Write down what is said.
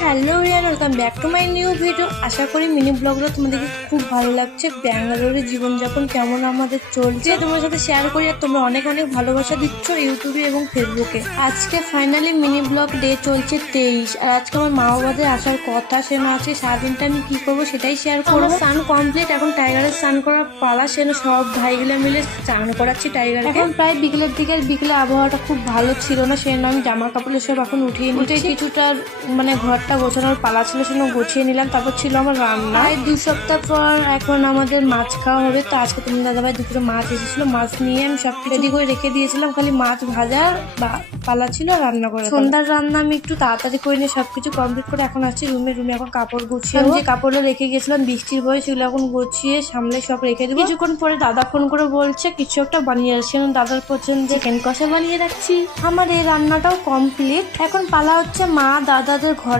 Hello Riyan, welcome back to my new video. আশা করি mini ব্লগটা তোমাদেরকে খুব ভালো লাগছে। ব্যাঙ্গালোরের জীবনযাপন কেমন আমাদের চলছে তোমার সাথে শেয়ার করি, আর তোমরা অনেক অনেক ভালোবাসা দিচ্ছ ইউটিউবে এবং ফেসবুকে। আজকে ফাইনালি মিনি ব্লগ ডে চলছে 23, আর আজকে আমার মা বাবাদের আসার কথা। সে না আজকে সারাদিনটা আমি কি করবো সেটাই শেয়ার করবো। স্নান কমপ্লিট, এখন টাইগারের স্নান করার পালা। সে সব ভাইগুলো মিলে স্নান করাচ্ছি টাইগার। এখন প্রায় বিকেলের দিকে, আর বিকেলে আবহাওয়াটা খুব ভালো ছিল না, সে আমি জামা কাপড় সব এখন উঠিয়ে কিছুটা মানে ঘরটা গোছানোর পালা ছিল, সেটা গুছিয়ে নিলাম। তারপর ছিল আমার রান্না। 2 সপ্তাহ পর এখন আমাদের মাছ খাওয়া হবে। তো আজকে তুমি দাদাভাই দুপুরে মাছ এসেছিল, মাছ নিয়ে আমি সব রেডি করে রেখে দিয়েছিলাম, খালি মাছ ভাজা পালা ছিল রান্না করে। সন্ধ্যার রান্না আমি একটু তাড়াতাড়ি করে নিয়ে সবকিছু কমপ্লিট করে এখন আসছি রুমে এখন কাপড় গুছিয়ে, যে কাপড়টা রেখে গেছিলাম বৃষ্টির ভয়ে, সেগুলো এখন গুছিয়ে সামলে সব রেখে দিই। কিছুক্ষণ পরে দাদা ফোন করে বলছে কিছু একটা বানিয়ে রাখছি। দাদার পছন্দ চিকেন কষা বানিয়ে রাখছি। আমার এই রান্নাটাও কমপ্লিট। এখন পালা হচ্ছে মা দাদাদের ঘর